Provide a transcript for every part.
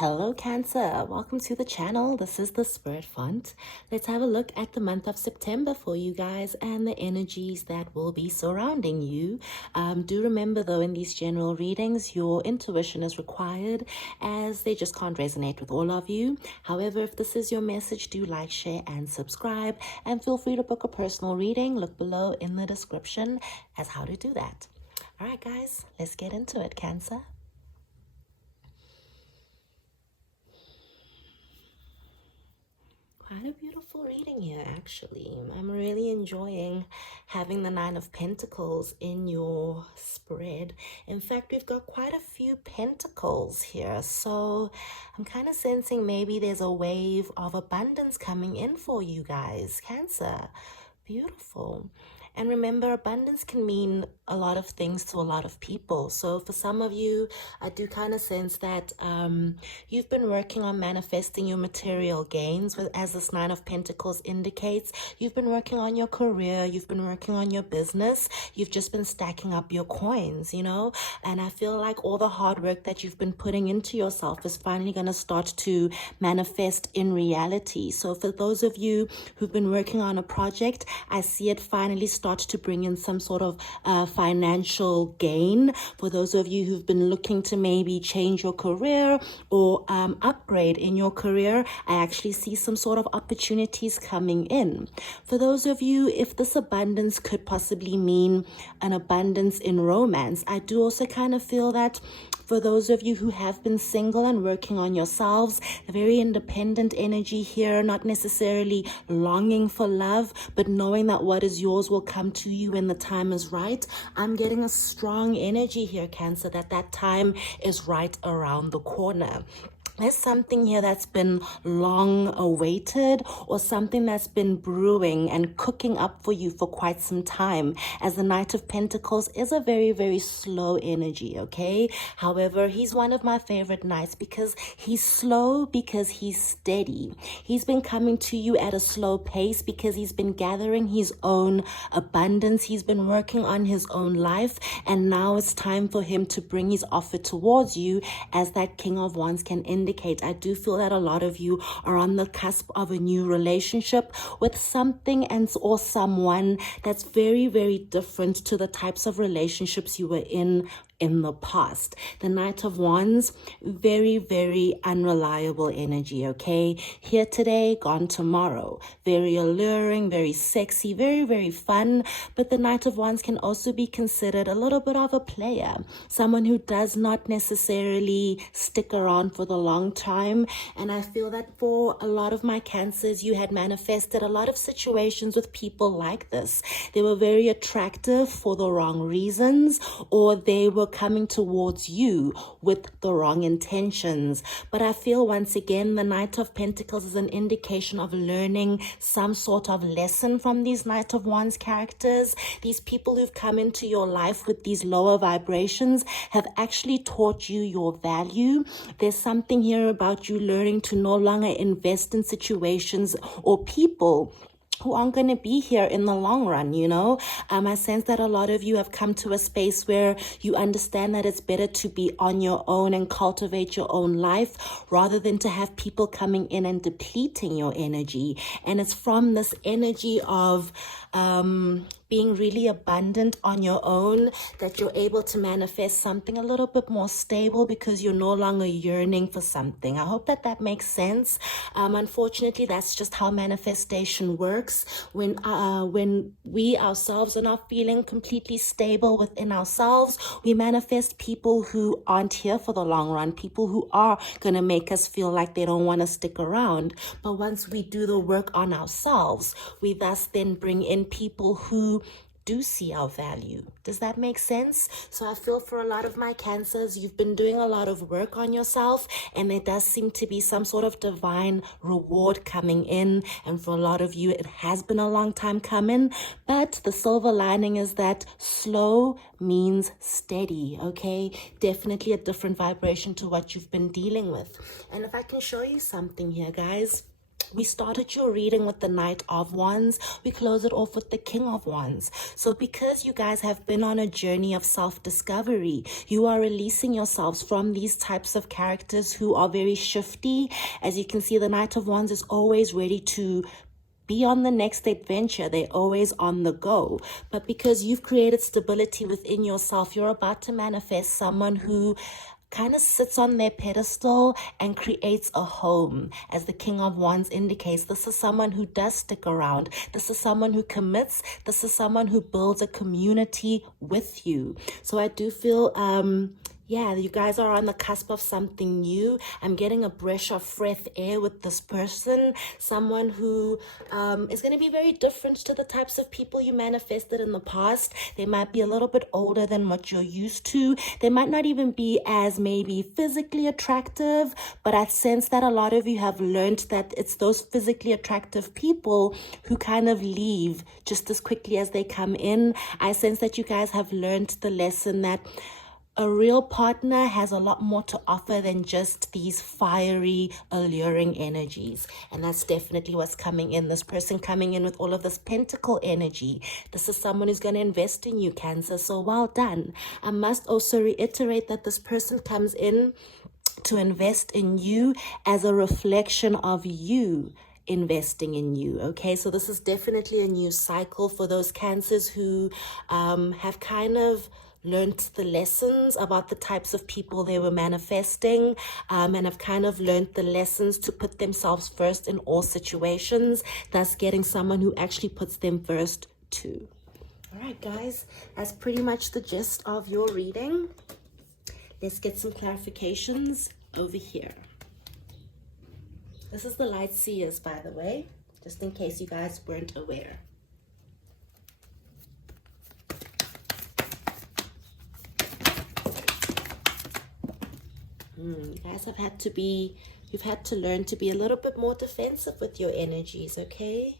Hello Cancer, welcome to the channel. This is the Spirit Font. Let's have a look at the month of September for you guys and the energies that will be surrounding you. Do remember though, in these general readings, your intuition is required as they just can't resonate with all of you. However, if this is your message, do like, share and subscribe, and feel free to book a personal reading. Look below in the description as how to do that. All right guys, let's get into it, Cancer. Quite a beautiful reading here, actually. I'm really enjoying having the Nine of Pentacles in your spread. In fact, we've got quite a few pentacles here. So I'm kind of sensing maybe there's a wave of abundance coming in for you guys. Cancer. Beautiful. And remember, abundance can mean a lot of things to a lot of people. So for some of you, I do kind of sense that you've been working on manifesting your material gains. As this Nine of Pentacles indicates, you've been working on your career, you've been working on your business, you've just been stacking up your coins, you know? And I feel like all the hard work that you've been putting into yourself is finally going to start to manifest in reality. So for those of you who've been working on a project, I see it finally start to bring in some sort of financial gain. For those of you who've been looking to maybe change your career or upgrade in your career, I actually see some sort of opportunities coming in. For those of you, if this abundance could possibly mean an abundance in romance, I do also kind of feel that for those of you who have been single and working on yourselves, a very independent energy here, not necessarily longing for love, but knowing that what is yours will come to you when the time is right. I'm getting a strong energy here, Cancer, that time is right around the corner. There's something here that's been long awaited, or something that's been brewing and cooking up for you for quite some time, as the Knight of Pentacles is a very, very slow energy, okay? However, he's one of my favorite knights because he's slow, because he's steady. He's been coming to you at a slow pace because he's been gathering his own abundance. He's been working on his own life, and now it's time for him to bring his offer towards you, as that King of Wands can indicate. I do feel that a lot of you are on the cusp of a new relationship with something or someone that's very, very different to the types of relationships you were in the past. The Knight of Wands, very, very unreliable energy, okay? Here today, gone tomorrow. Very alluring, very sexy, very, very fun. But the Knight of Wands can also be considered a little bit of a player. Someone who does not necessarily stick around for the long time. And I feel that for a lot of my Cancers, you had manifested a lot of situations with people like this. They were very attractive for the wrong reasons, or they were coming towards you with the wrong intentions. But I feel once again the Knight of Pentacles is an indication of learning some sort of lesson from these Knight of Wands characters. These people who've come into your life with these lower vibrations have actually taught you your value. There's something here about you learning to no longer invest in situations or people who aren't going to be here in the long run, you know? I sense that a lot of you have come to a space where you understand that it's better to be on your own and cultivate your own life rather than to have people coming in and depleting your energy. And it's from this energy of being really abundant on your own that you're able to manifest something a little bit more stable, because you're no longer yearning for something. I hope that that makes sense. Unfortunately, that's just how manifestation works. When we ourselves are not feeling completely stable within ourselves, we manifest people who aren't here for the long run, people who are going to make us feel like they don't want to stick around. But once we do the work on ourselves, we thus then bring in people who do see our value. Does that make sense? So I feel for a lot of my Cancers, you've been doing a lot of work on yourself, and there does seem to be some sort of divine reward coming in. And for a lot of you, it has been a long time coming, but the silver lining is that slow means steady, okay? Definitely a different vibration to what you've been dealing with. And if I can show you something here, guys, We started your reading with the Knight of Wands. We close it off with the King of Wands. So because you guys have been on a journey of self-discovery, you are releasing yourselves from these types of characters who are very shifty. As you can see, the Knight of Wands is always ready to be on the next adventure. They're always on the go. But because you've created stability within yourself, you're about to manifest someone who kind of sits on their pedestal and creates a home. As the King of Wands indicates, this is someone who does stick around. This is someone who commits. This is someone who builds a community with you. So I do feel yeah, you guys are on the cusp of something new. I'm getting a breath of fresh air with this person. Someone who is going to be very different to the types of people you manifested in the past. They might be a little bit older than what you're used to. They might not even be as maybe physically attractive, but I sense that a lot of you have learned that it's those physically attractive people who kind of leave just as quickly as they come in. I sense that you guys have learned the lesson that a real partner has a lot more to offer than just these fiery, alluring energies. And that's definitely what's coming in. This person coming in with all of this pentacle energy. This is someone who's going to invest in you, Cancer. So well done. I must also reiterate that this person comes in to invest in you as a reflection of you investing in you. Okay, so this is definitely a new cycle for those Cancers who have kind of learned the lessons about the types of people they were manifesting, and have kind of learned the lessons to put themselves first in all situations, thus getting someone who actually puts them first too. All right, guys, that's pretty much the gist of your reading. Let's get some clarifications over here. This is the Light Seers, by the way, just in case you guys weren't aware. You guys have had to be, you've had to learn to be a little bit more defensive with your energies, okay?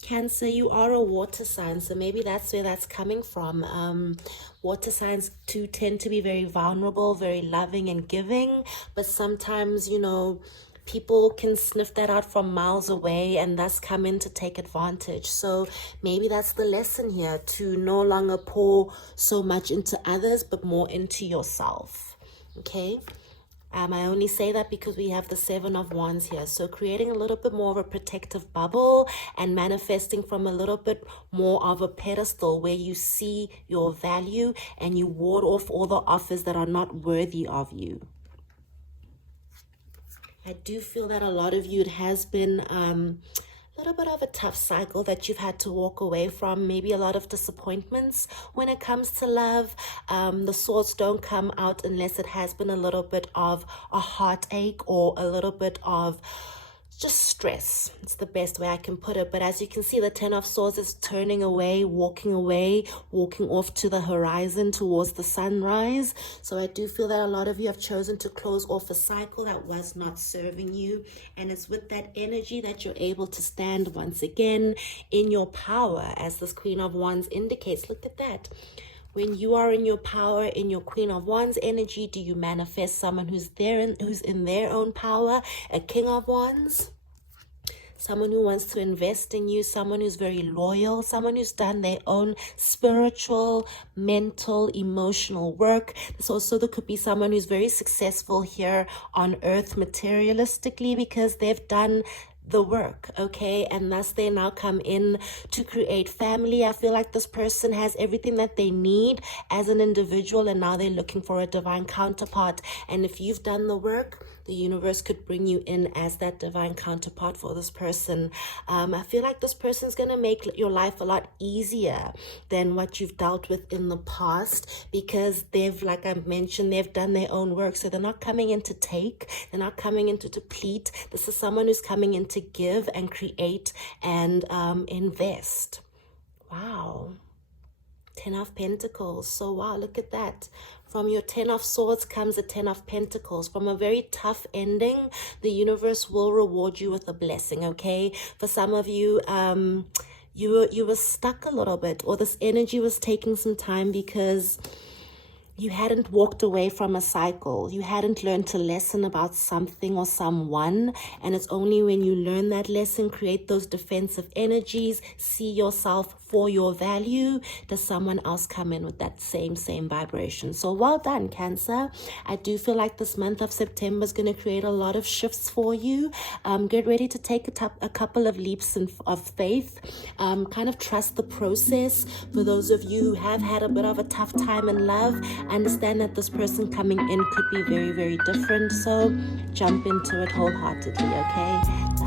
Cancer, you are a water sign, so maybe that's where that's coming from. Water signs too tend to be very vulnerable, very loving and giving, but sometimes, you know, people can sniff that out from miles away and thus come in to take advantage. So maybe that's the lesson here, to no longer pour so much into others, but more into yourself. Okay, I only say that because we have the Seven of Wands here. So creating a little bit more of a protective bubble and manifesting from a little bit more of a pedestal where you see your value and you ward off all the offers that are not worthy of you. I do feel that a lot of you, it has been a little bit of a tough cycle that you've had to walk away from, maybe a lot of disappointments when it comes to love. The swords don't come out unless it has been a little bit of a heartache or a little bit of just stress. It's the best way I can put it. But as you can see, the Ten of Swords is turning away, walking off to the horizon towards the sunrise. So I do feel that a lot of you have chosen to close off a cycle that was not serving you. And it's with that energy that you're able to stand once again in your power, as this Queen of Wands indicates. Look at that. When you are in your power, in your Queen of Wands energy, do you manifest someone who's in their own power? A King of Wands, someone who wants to invest in you, someone who's very loyal, someone who's done their own spiritual, mental, emotional work. There could be someone who's very successful here on earth materialistically because they've done the work, okay, and thus they now come in to create family. I feel like this person has everything that they need as an individual, and now they're looking for a divine counterpart. And if you've done the work, the universe could bring you in as that divine counterpart for this person. I feel like this person is going to make your life a lot easier than what you've dealt with in the past, because they've, like I mentioned, they've done their own work. So they're not coming in to take, they're not coming in to deplete. This is someone who's coming in to give and create and invest. Wow. 10 of Pentacles. So wow, look at that. From your 10 of Swords comes a 10 of Pentacles. From a very tough ending, the universe will reward you with a blessing, okay? For some of you, you were stuck a little bit, or this energy was taking some time because you hadn't walked away from a cycle. You hadn't learned a lesson about something or someone. And it's only when you learn that lesson, create those defensive energies, see yourself for your value, does someone else come in with that same vibration. So well done, Cancer. I do feel like this month of September is going to create a lot of shifts for you. Get ready to take a couple of leaps of faith. Kind of trust the process. For those of you who have had a bit of a tough time in love, understand that this person coming in could be very, very different. So jump into it wholeheartedly, okay?